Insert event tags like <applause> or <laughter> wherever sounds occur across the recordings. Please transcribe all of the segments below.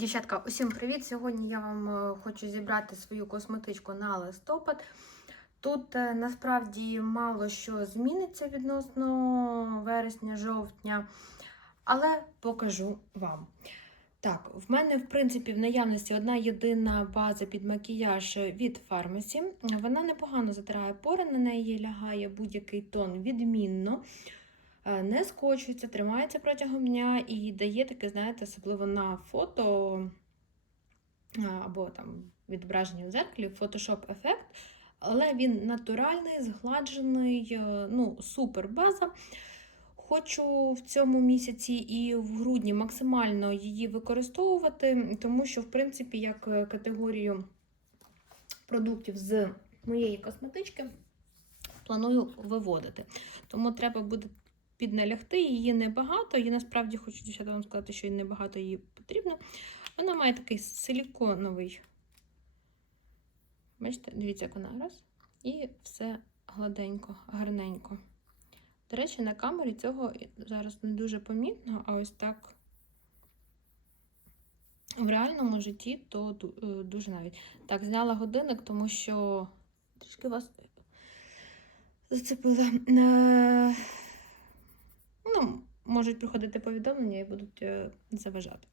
Дівчатка, усім привіт! Сьогодні я вам е, хочу зібрати свою косметичку на листопад. Тут е, насправді мало що зміниться відносно вересня-жовтня, але покажу вам. Так, в мене, в принципі, в наявності одна єдина база під макіяж від Pharmacy. Вона непогано затирає пори, на неї лягає будь-який тон відмінно. Е, Не скочується, тримається протягом дня і дає таке, знаєте, особливо на фото або там відображення в зеркалі, фотошоп ефект. Але він натуральний, згладжений, е, ну, супер база. Хочу в цьому місяці і в грудні максимально її використовувати, тому що, в принципі, як е, категорію продуктів з моєї косметички планую виводити. Тому треба буде підналягти, її небагато. Я насправді хочу дівчата вам сказати, що і небагато її потрібно. Вона має такий силіконовий. Бачите, дивіться, як вона раз. І все гладенько, гарненько. До речі, на камері цього зараз не дуже помітно, а ось так в реальному житті то е, дуже навіть. Так, зняла годинник, тому що трішки вас зацепила. Ну, можуть приходити повідомлення і будуть е, заважати.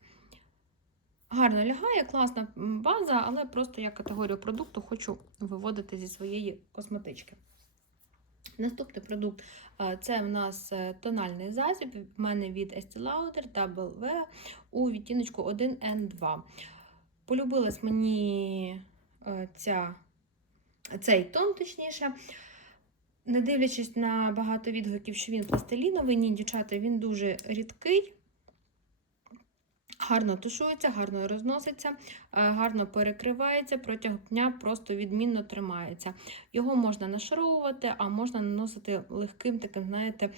Гарно лягає, класна база, але просто я категорію продукту хочу виводити зі своєї косметички. Наступний продукт е, це в нас е, тональний засіб. В мене від Estee Lauder Double V у відтіночку 1N2. Полюбилась мені ця, цей тон, точніше. Не дивлячись на багато відгуків, що він пластиліновий, ні, дівчата, він дуже рідкий, гарно тушується, гарно розноситься, е, гарно перекривається, протягом дня просто відмінно тримається. Його можна нашаровувати, а можна наносити легким таким, знаєте,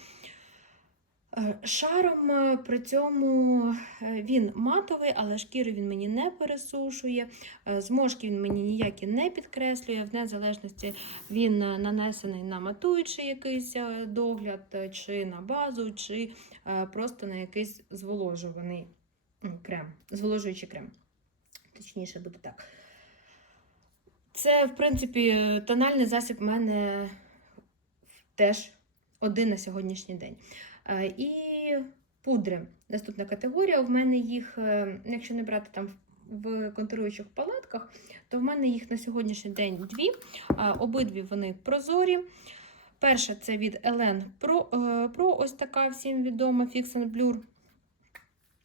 шаром. Е, При цьому е, він матовий, але шкіру він мені не пересушує. Е, Зморшки він мені ніякі не підкреслює, в незалежності він е, нанесений на матуючий якийсь е, догляд, е, чи на базу, чи е, просто на якийсь зволожуваний крем, зволожуючий крем. Точніше буде так. Це, в принципі, е, тональний засіб в мене теж один на сьогоднішній день. Е, І пудри. Наступна категорія. В мене їх, е, якщо не брати там в контуруючих палатках, то в мене їх на сьогоднішній день дві. Обидві вони прозорі. Перша це від Елен Pro, е, Pro, ось така всім відома Fix and Blur.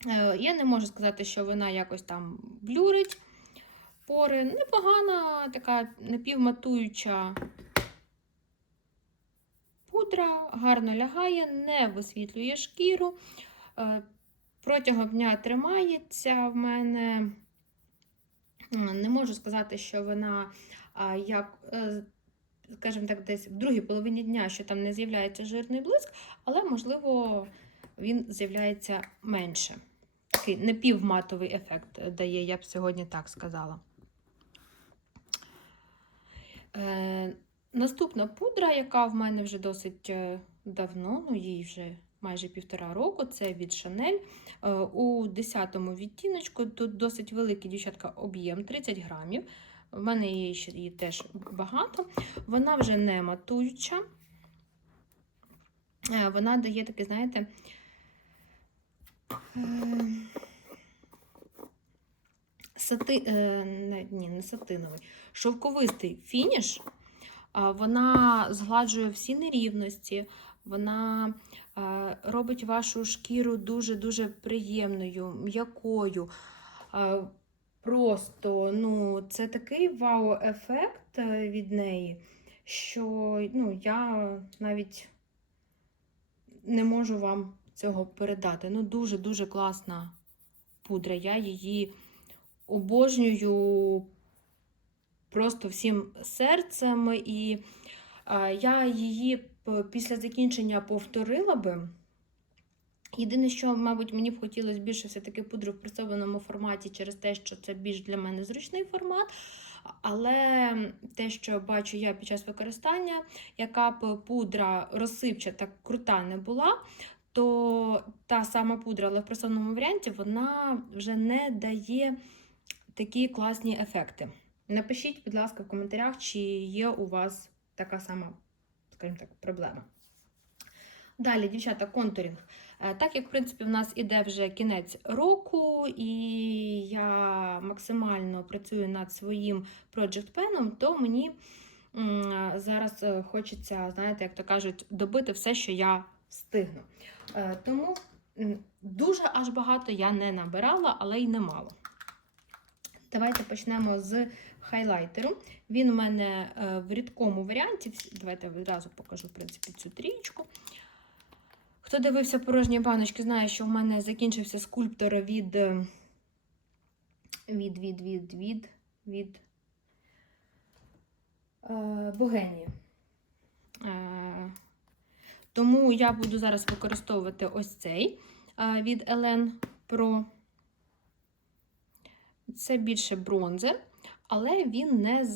Е, Я не можу сказати, що вона якось там блюрить пори. Непогана, така напівматуюча пудра, гарно лягає, не висвітлює шкіру. Е, Протягом дня тримається в мене. Не можу сказати, що вона як, е, скажімо так, десь в другій половині дня, що там не з'являється жирний блиск, але, можливо, він з'являється менше. Такий напівматовий ефект дає, я б сьогодні так сказала. Наступна пудра, яка в мене вже досить е, давно, ну їй вже майже півтора року, це від Chanel. Е, у 10-му відтіночку. Тут досить великий дівчатка об'єм 30 грамів. В мене її ще її теж багато. Вона вже не матуюча. Е, Вона дає такий, знаєте, е, сати, ні, не сатиновий, шовковистий фініш. А, Вона згладжує всі нерівності, вона е, робить вашу шкіру дуже-дуже приємною, м'якою. Е, Просто ну, це такий вау-ефект е, від неї, що ну, я навіть не можу вам цього передати. Ну, дуже-дуже класна пудра. Я її обожнюю просто всім серцем, і е, я її після закінчення повторила би. Єдине, що, мабуть, мені б хотілося більше все-таки пудри в пресованому форматі через те, що це більш для мене зручний формат. Але те, що бачу я під час використання, яка б пудра розсипчата, крута не була, то та сама пудра, але в пресованому варіанті, вона вже не дає такі класні ефекти. Напишіть, будь ласка, в коментарях, чи є у вас така сама, скажімо так, проблема. Далі, дівчата, контурінг. Е, Так як, в принципі, в нас іде вже кінець року, і я максимально працюю над своїм Project Pen, то мені зараз е, хочеться, знаєте, як то кажуть, добити все, що я встигну. Е, Тому дуже аж багато я не набирала, але й немало. Давайте почнемо з хайлайтеру. Він у мене е, в рідкому варіанті. Давайте я відразу покажу в принципі, цю трієчку. Хто дивився порожні баночки, знає, що в мене закінчився скульптор від е, від, від, від, від, від е, Богенії. Е, тому я буду зараз використовувати ось цей е, від Elen Pro. Це більше бронзер, але він не,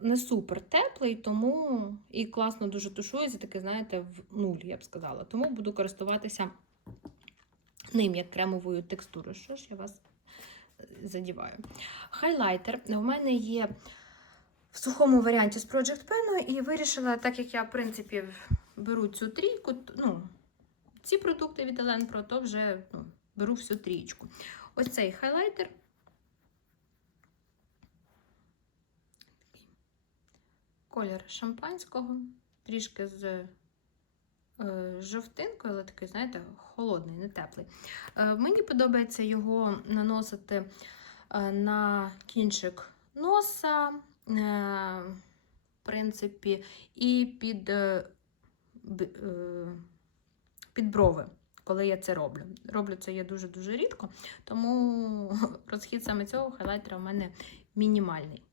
не супер теплий, тому і класно дуже тушується, таке, знаєте, в нуль, я б сказала. Тому буду користуватися ним як кремовою текстурою. Що ж я вас е, задіваю? Хайлайтер в мене є в сухому варіанті з Project Pen, і вирішила, так як я, в принципі, беру цю трійку, ну, ці продукти від Pro, то вже ну, беру всю трійку. Ось цей хайлайтер. Колір шампанського, трішки з е, жовтинкою, але такий, знаєте, холодний, не теплий. Е, мені подобається його наносити е, на кінчик носа, в принципі, і під, під брови. Коли я це роблю. Роблю це я дуже-дуже рідко, тому <laughs> розхід саме цього хайлайтера в мене мінімальний.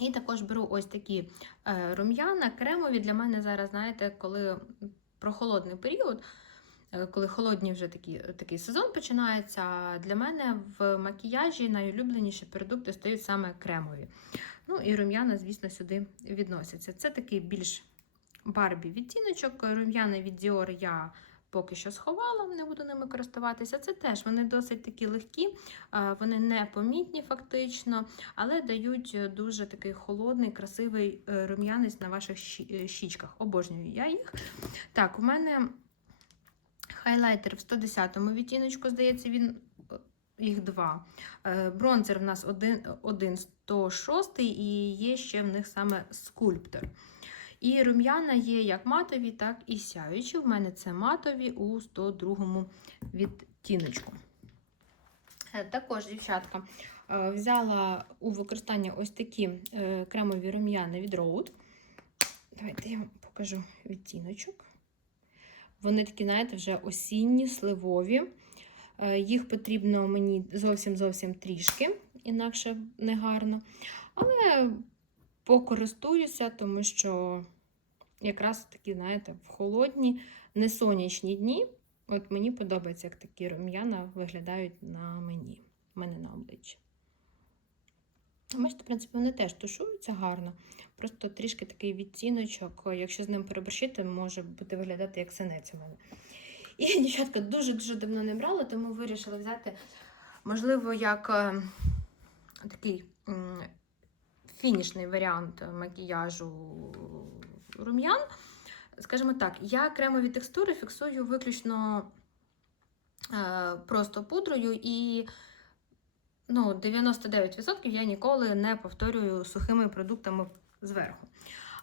І також беру ось такі е, рум'яна, кремові. Для мене зараз, знаєте, коли прохолодний період, е, коли холодні вже такі, такий сезон починається, для мене в макіяжі найулюбленіші продукти стають саме кремові. Ну і рум'яна, звісно, сюди відносяться. Це такий більш барбі відтіночок. Рум'яна від Dior я поки що сховала, не буду ними користуватися. Це теж вони досить такі легкі, вони не помітні фактично, але дають е, дуже такий холодний, красивий е, рум'янець на ваших е, щічках. Обожнюю я їх. Так, у мене хайлайтер в 110-му відтіночку, здається, він. Їх два. Бронзер в нас один, один 106 і є ще в них саме скульптор. І рум'яна є як матові, так і сяючі. В мене це матові у 102 відтіночку. Е, Також, дівчатка, е, взяла у використання ось такі е, кремові рум'яни від Rode. Давайте я вам покажу відтіночок. Вони такі, знаєте, вже осінні, сливові. Їх потрібно мені зовсім-зовсім трішки, інакше не гарно. Але покористуюся, тому що якраз такі, знаєте, в холодні, несонячні дні. От мені подобається, як такі рум'яна виглядають на мені, в мене на обличчі. Бачите, в принципі, вони теж тушуються гарно. Просто трішки такий відтіночок, якщо з ним переборщити, може бути виглядати як синець у мене. І дівчатка дуже-дуже давно не брала, тому вирішила взяти, можливо, як е, такий фінішний варіант макіяжу рум'ян. Скажімо так, я кремові текстури фіксую виключно е, просто пудрою, і ну, 99% я ніколи не повторюю сухими продуктами зверху.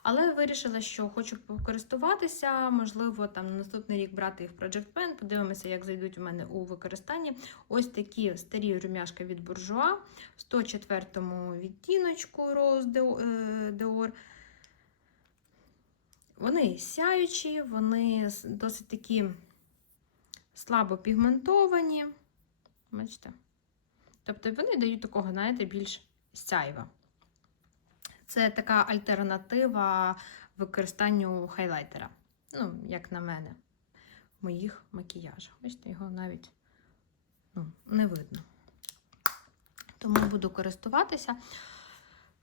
Але вирішила, що хочу покористуватися, можливо, там на наступний рік брати їх в Project Pen, подивимося, як зайдуть у мене у використанні. Ось такі старі рум'яшка від буржуа в 104 відтіночку Rose Dior. Вони сяючі, вони досить такі слабо пігментовані. Бачите? Тобто вони дають такого, знаєте, більш сяйва. Це така альтернатива використанню хайлайтера. Ну, як на мене, в моїх макіяжах. Бачите, його навіть ну, не видно. Тому буду користуватися.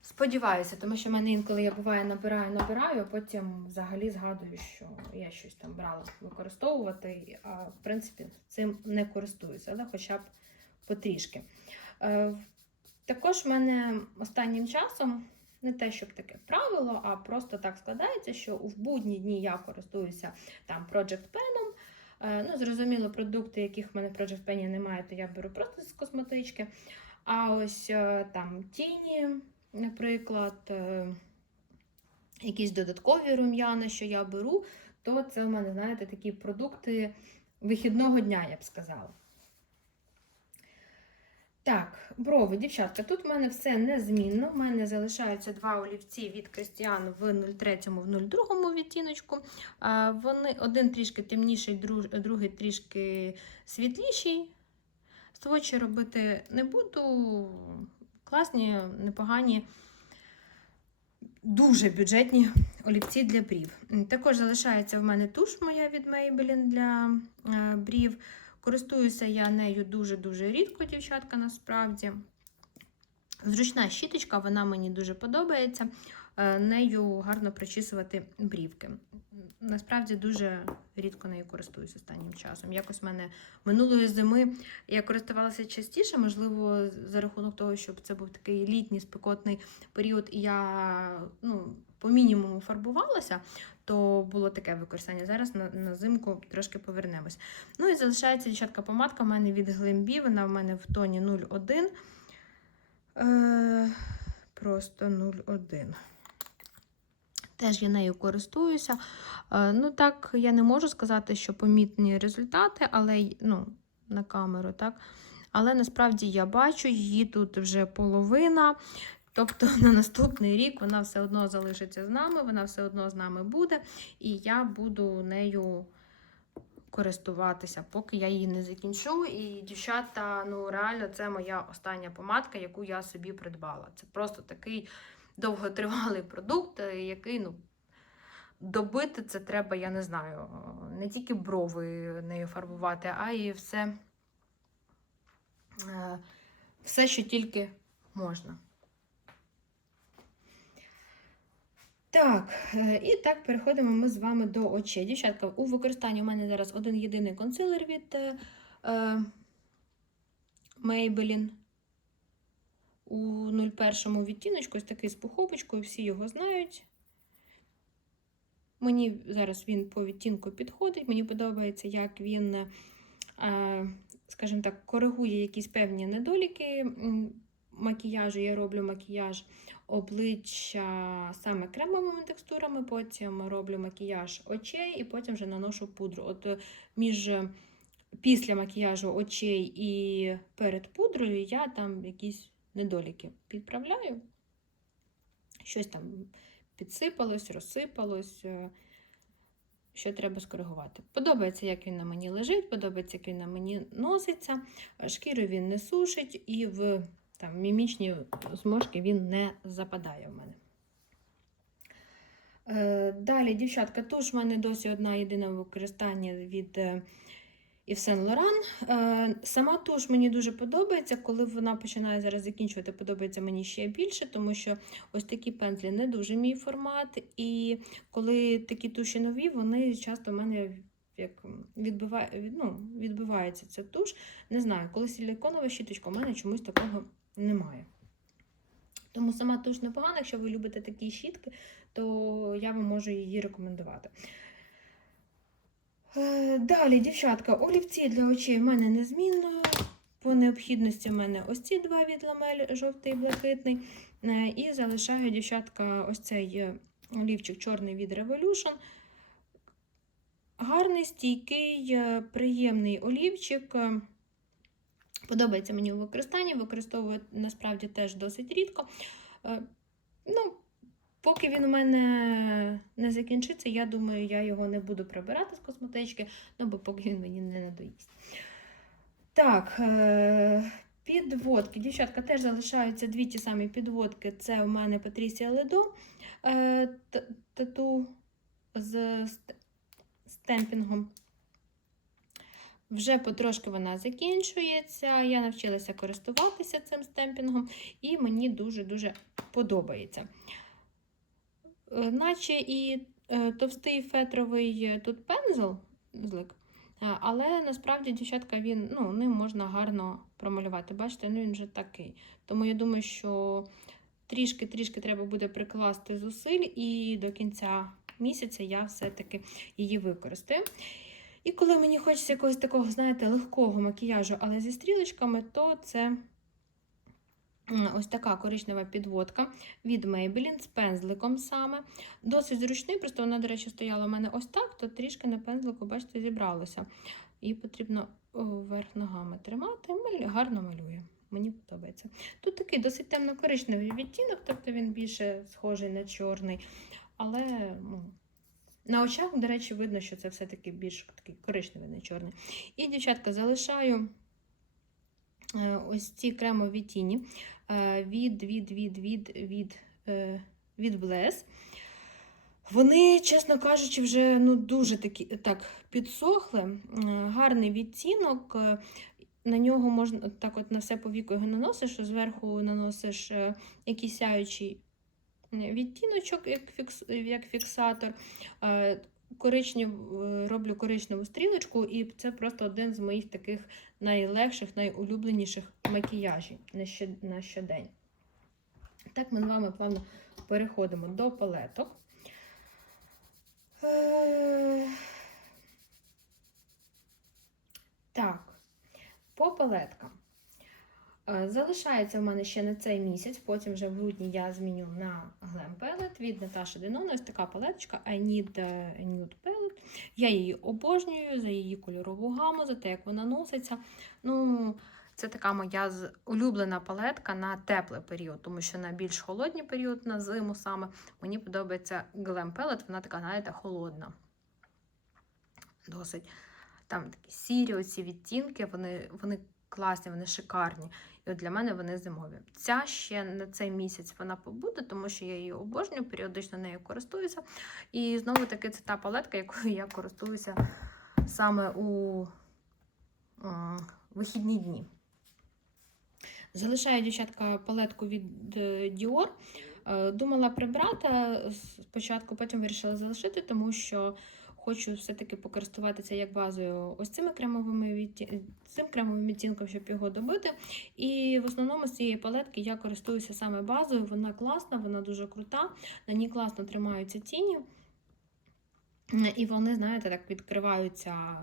Сподіваюся, тому що в мене інколи я буває набираю, набираю, а потім взагалі згадую, що я щось там брала використовувати, а в принципі цим не користуюся, але хоча б потрішки. Е, також в мене останнім часом не те, щоб таке правило, а просто так складається, що в будні дні я користуюся там Project Pen. Е, ну, зрозуміло, продукти, яких в мене в Project Pen немає, то я беру просто з косметички. А ось е, там тіні, наприклад, е, якісь додаткові рум'яна, що я беру, то це у мене, знаєте, такі продукти вихідного дня, я б сказала. Так, брови, дівчатка, тут в мене все незмінно. У мене залишаються два олівці від Кристіан в 03 в 02 відтіночку. Вони один трішки темніший, другий трішки світліший. Свочі робити не буду. Класні, непогані, дуже бюджетні олівці для брів. Також залишається в мене туш моя від Maybelline для е, брів. Користуюся я нею дуже-дуже рідко, дівчатка, насправді. Зручна щіточка, вона мені дуже подобається. Е, Нею гарно причісувати брівки. Насправді дуже рідко нею користуюся останнім часом. Якось в мене минулої зими я користувалася частіше, можливо, за рахунок того, щоб це був такий літній спекотний період, і я ну, по мінімуму фарбувалася, то було таке використання. Зараз на, на зимку трошки повернемось. Ну і залишається дівчатка помадка в мене від Глембі, вона в мене в тоні 01. Е, просто 01. Теж я нею користуюся. Е, ну, так, я не можу сказати, що помітні результати, але ну, на камеру, так. Але насправді я бачу, її тут вже половина. Тобто на наступний рік вона все одно залишиться з нами, вона все одно з нами буде, і я буду нею користуватися, поки я її не закінчу. І дівчата, ну реально, це моя остання помадка, яку я собі придбала. Це просто такий довготривалий продукт, е, який, ну, добити це треба, я не знаю, не тільки брови нею фарбувати, а й все, е, все, що тільки можна. Так, е, і так переходимо ми з вами до очей. Дівчатка, у використанні у мене зараз один єдиний консилер від е, Maybelline у 01 відтіночку, ось такий з пуховочкою, всі його знають. Мені зараз він по відтінку підходить. Мені подобається, як він, е, скажімо так, коригує якісь певні недоліки макіяжу. Я роблю макіяж обличчя саме кремовими текстурами, потім роблю макіяж очей і потім вже наношу пудру. От е, між е, після макіяжу очей і перед пудрою я там якісь недоліки підправляю. Щось там підсипалось, розсипалось, е, що треба скоригувати. Подобається, як він на мені лежить, подобається, як він на мені носиться. Е, Шкіру він не сушить і в там, мімічні зморшки він не западає в мене. Е, Далі, дівчатка, туш в мене досі одна єдина використання від е, Yves Saint Laurent. Е, Сама туш мені дуже подобається. Коли вона починає зараз закінчувати, подобається мені ще більше, тому що ось такі пензлі не дуже мій формат. І коли такі туші нові, вони часто в мене як відбиває, ну, відбивається ця туш. Не знаю, коли силіконова щіточка, у мене чомусь такого немає. Тому сама туш непогана, якщо ви любите такі щітки, то я вам можу її рекомендувати. Е, Далі, дівчатка, олівці для очей в мене незмінно. По необхідності в мене ось ці два від ламель, жовтий і блакитний. Е, І залишаю, дівчатка, ось цей е, олівчик чорний від Revolution. Гарний, стійкий, приємний олівчик. Подобається мені у використанні, використовую насправді теж досить рідко. Ну, поки він у мене не закінчиться, я думаю, я його не буду прибирати з косметички, ну бо поки він мені не надоїсть. Так, е, підводки. Дівчатка теж залишаються дві ті самі підводки. Це у мене Патрісія Ледо е, тату з стемпінгом. Вже потрошки вона закінчується. Я навчилася користуватися цим стемпінгом, і мені дуже-дуже подобається. Е, Наче і е, товстий фетровий е, тут пензл, злик, але насправді, дівчатка, він, ну, ним можна гарно промалювати. Бачите, ну він вже такий. Тому я думаю, що трішки-трішки треба буде прикласти зусиль, і до кінця місяця я все-таки її використаю. І коли мені хочеться якогось такого, знаєте, легкого макіяжу, але зі стрілочками, то це ось така коричнева підводка від Maybelline з пензликом саме. Досить зручний, просто вона, до речі, стояла у мене ось так, то трішки на пензлику, бачите, зібралося. Її потрібно о, вверх ногами тримати, гарно малює. Мені подобається. Тут такий досить темно-коричневий відтінок, тобто він більше схожий на чорний. Але ну, на очах, до речі, видно, що це все-таки більш такий коричневий, не чорний. І, дівчатка, залишаю е, ось ці кремові тіні від, від, від, від, від, е, від Bless. Вони, чесно кажучи, вже ну, дуже такі, так підсохли. Е, Гарний відтінок. е, На нього можна так от на все по віку його наносиш, зверху наносиш е, якийсь сяючий е, відтіночок, як фіксатор. Коричнев, роблю коричневу стрілочку, і це просто один з моїх таких найлегших, найулюбленіших макіяжів на щодень. Так, ми з вами плавно переходимо до палеток. Е, Так, по палеткам. Е, Залишається в мене ще на цей місяць, потім вже в грудні я зміню на Glam Palette від Наташі Денона. Ось така палеточка I Need Nude Palette. Я її обожнюю за її кольорову гаму, за те, як вона носиться. Ну, це така моя улюблена палетка на теплий період, тому що на більш холодний період, на зиму саме, мені подобається Glam Palette, вона така, знаєте, холодна. Досить. Там такі сірі оці відтінки, вони, вони класні, вони шикарні. І от для мене вони зимові. Ця ще на цей місяць вона побуде, тому що я її обожнюю, періодично нею користуюся. І знову таки це та палетка, якою я користуюся саме у вихідні дні. Залишаю, дівчатка, палетку від е, Dior. Е, Думала прибрати е, спочатку, потім вирішила залишити, тому що хочу все-таки покористуватися як базою ось цими кремовими відті... цим кремовим відтінком, щоб його добити. І в основному з цієї палетки я користуюся саме базою. Вона класна, вона дуже крута, на ній класно тримаються тіні. І вони, знаєте, так відкриваються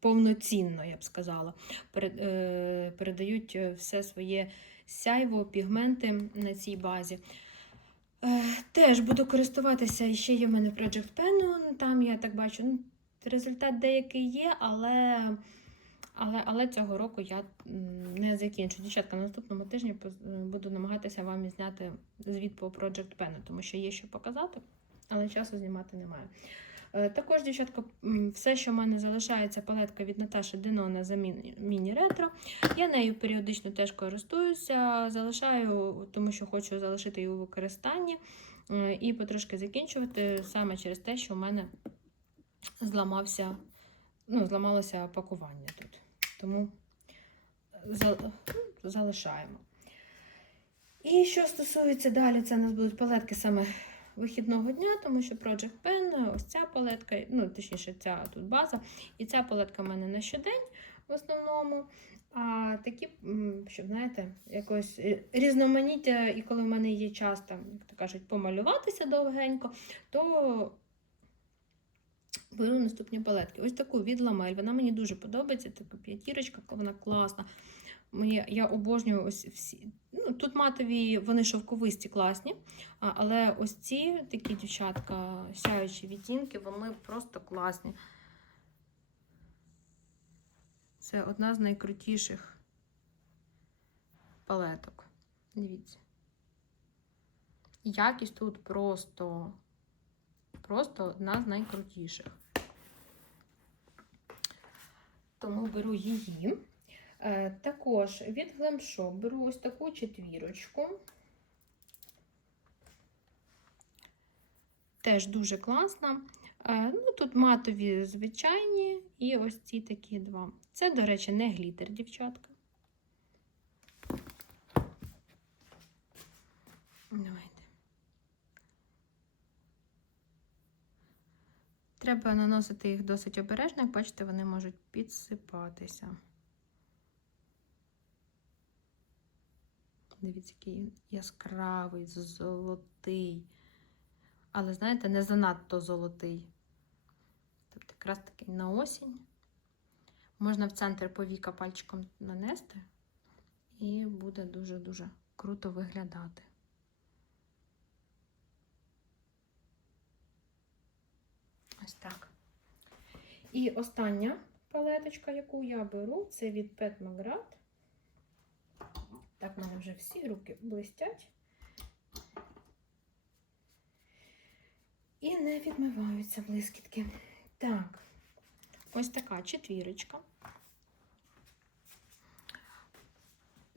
повноцінно, я б сказала. Е, передають е, все своє сяйво, пігменти на цій базі. Е, теж буду користуватися, ще є в мене Project Pen, ну, там я так бачу, ну, результат деякий є, але, але, але цього року я не закінчу. Дівчатка, на наступному тижні буду намагатися вам зняти звіт по Project Pen, тому що є що показати, але часу знімати немає. Е, Також, дівчатка, все, що в мене залишається, палетка від Наташі Денона за міні- міні-ретро. Я нею періодично теж користуюся, залишаю, тому що хочу залишити її у використанні е, і потрошки закінчувати саме через те, що в мене зламався, ну, зламалося пакування тут. Тому ну, залишаємо. І що стосується далі, це у нас будуть палетки саме вихідного дня, тому що Project Pen, ось ця палетка, ну, точніше, ця тут база, і ця палетка в мене на щодень в основному. А такі, щоб, знаєте, якось е, різноманіття, і коли в мене є час, там, як то кажуть, помалюватися довгенько, то беру наступні палетки. Ось таку від Ламель. Вона мені дуже подобається, така п'ятірочка, вона класна. Мені, я обожнюю ось всі. Ну, тут матові, вони шовковисті, класні. Але ось ці такі дівчатка, сяючі відтінки, вони просто класні. Це одна з найкрутіших палеток. Дивіться. Якість тут просто, просто одна з найкрутіших. Тому беру її. Е, також від Glam Shop беру ось таку четвірочку. Теж дуже класна. Е, Ну, тут матові звичайні і ось ці такі два. Це, до речі, не глітер, дівчатка. Давайте. Треба наносити їх досить обережно, як бачите, вони можуть підсипатися. Дивіться, який він яскравий, золотий. Але, знаєте, не занадто золотий. Тобто, якраз таки на осінь. Можна в центр повіка пальчиком нанести, і буде дуже-дуже круто виглядати. Ось так. І остання палеточка, яку я беру, це від Pet Magrat. Так, в мене вже всі руки блистять. І не відмиваються блискітки. Так, ось така четвірочка.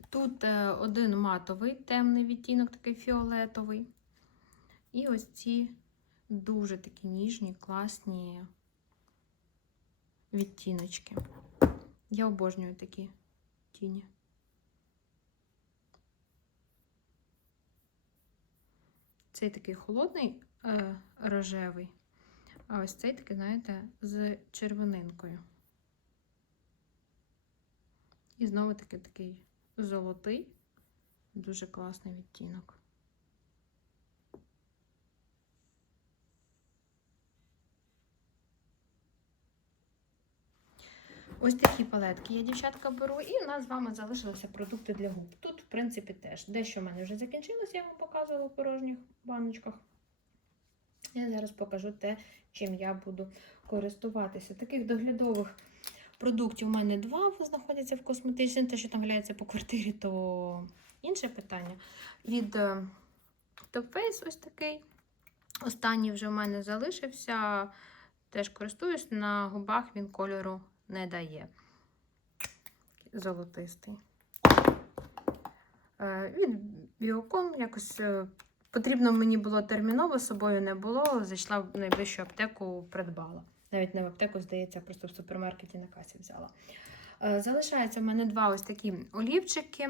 Тут е, один матовий темний відтінок, такий фіолетовий. І ось ці дуже такі ніжні, класні відтіночки. Я обожнюю такі тіні. Цей такий холодний е, рожевий, а ось цей такий, знаєте, з червонинкою. І знову таки такий золотий, дуже класний відтінок. Ось такі палетки я, дівчатка, беру, і у нас з вами залишилися продукти для губ. Тут, в принципі, теж дещо в мене вже закінчилося, я вам показувала в порожніх баночках. Я зараз покажу те, чим я буду користуватися. Таких доглядових продуктів у мене два знаходяться в косметичній. Те, що там валяється по квартирі, то інше питання. Від е, Top Face ось такий. Останній вже в мене залишився. Теж користуюсь, на губах він кольору не дає. Золотистий. Е, Від Біокон якось е, потрібно мені було терміново, з собою не було. Зайшла в найближчу аптеку, придбала. Навіть не в аптеку, здається, просто в супермаркеті на касі взяла. Е, Залишається в мене два ось такі олівчики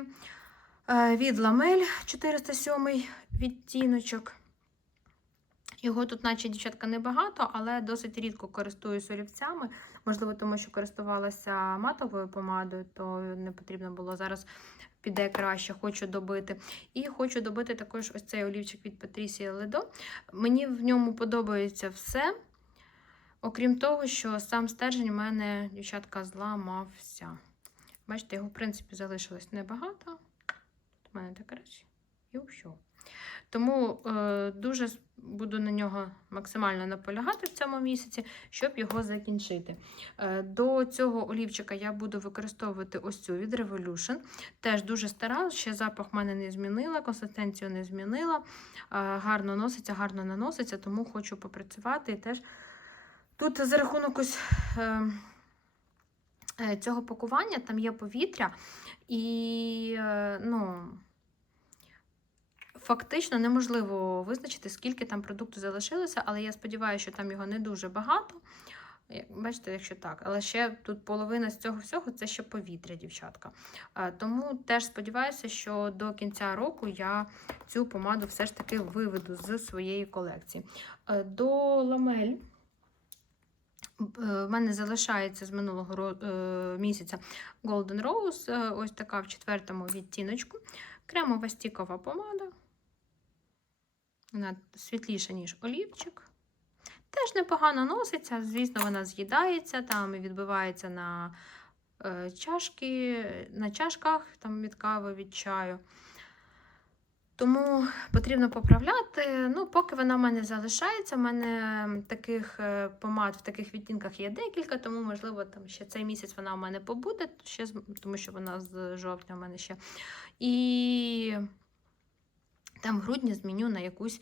від Ламель 407 відтіночок. Його тут, наче дівчатка, небагато, але досить рідко користуюсь олівцями. Можливо, тому що користувалася матовою помадою, то не потрібно було зараз піде краще, хочу добити. І хочу добити також ось цей олівчик від Патрісія Ледо. Мені в ньому подобається все. Окрім того, що сам стержень у мене, дівчатка, зламався. Бачите, його, в принципі, залишилось небагато. У мене так речі. І все. Тому е, дуже буду на нього максимально наполягати в цьому місяці, щоб його закінчити. Е, до цього олівчика я буду використовувати ось цю від Revolution. Теж дуже стара, ще запах в мене не змінила, консистенцію не змінила. Е, гарно носиться, гарно наноситься, тому хочу попрацювати. І теж тут за рахунок ось. Е, е, Цього пакування там є повітря, і е, ну, фактично неможливо визначити, скільки там продукту залишилося, але я сподіваюся, що там його не дуже багато. Бачите, якщо так, але ще тут половина з цього всього це ще повітря, дівчатка. Е, Тому теж сподіваюся, що до кінця року я цю помаду все ж таки виведу з своєї колекції. Е, До ламель. В мене залишається з минулого е, місяця Golden Rose, е, ось така в четвертому відтіночку. Кремова стікова помада. Вона світліша, ніж олівчик. Теж непогано носиться, звісно, вона з'їдається, там і відбивається на е, чашки, на чашках там від кави, від чаю. Тому потрібно поправляти. Ну, поки вона в мене залишається, в мене таких е, помад в таких відтінках є декілька, тому, можливо, там ще цей місяць вона у мене побуде, ще, тому що вона з жовтня у мене ще. І там в зміню на якусь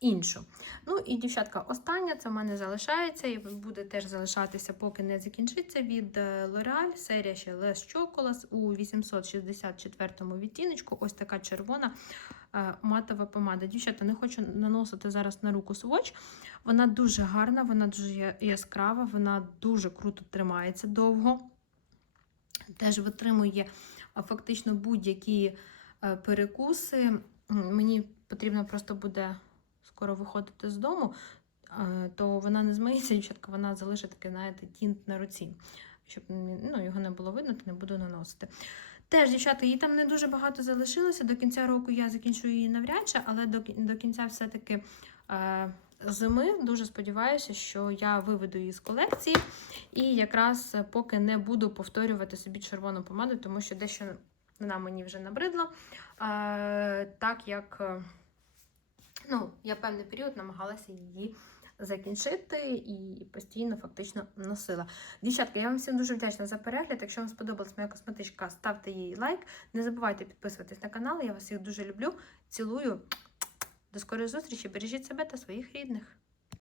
іншу. Ну і дівчатка, остання це в мене залишається і буде теж залишатися, поки не закінчиться від е, L'Oreal, серія ще Les Chocolate у 864 відтіночку. Ось така червона е, матова помада. Дівчата, не хочу наносити зараз на руку сводч. Вона дуже гарна, вона дуже яскрава, вона дуже круто тримається довго. Теж витримує фактично будь-які е, перекуси. Мені потрібно просто буде скоро виходити з дому, то вона не змиється, дівчатка, вона залишить такий, знаєте, тінт на руці. Щоб ну, його не було видно, то не буду наносити. Теж, дівчата, її там не дуже багато залишилося. До кінця року я закінчу її навряд чи, але до, до кінця все-таки е, зими дуже сподіваюся, що я виведу її з колекції. І якраз поки не буду повторювати собі червону помаду, тому що дещо вона мені вже набридла. Так як е, ну, я певний період намагалася її закінчити і постійно фактично носила. Дівчатка, я вам всім дуже вдячна за перегляд. Якщо вам сподобалась моя косметичка, ставте їй лайк. Не забувайте підписуватись на канал. Я вас всіх дуже люблю. Цілую. До скорої зустрічі. Бережіть себе та своїх рідних.